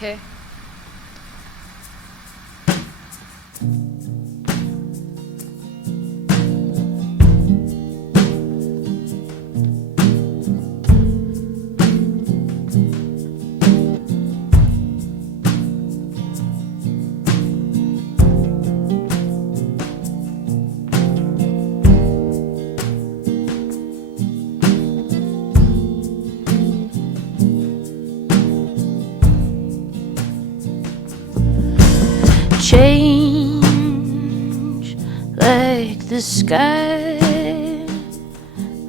Okay. Change like the sky,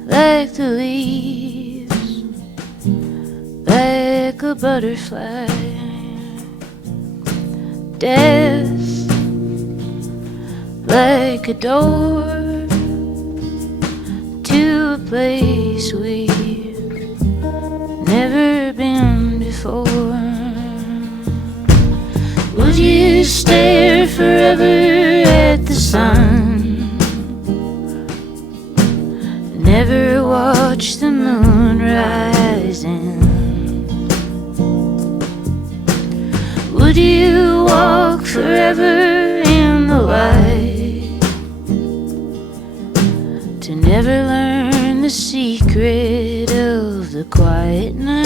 like the leaves, like a butterfly. Death like a door to a place we've never been before. Would you stare forever at the sun? Never watch the moon rising? Would you walk forever in the light to never learn the secret of the quiet night?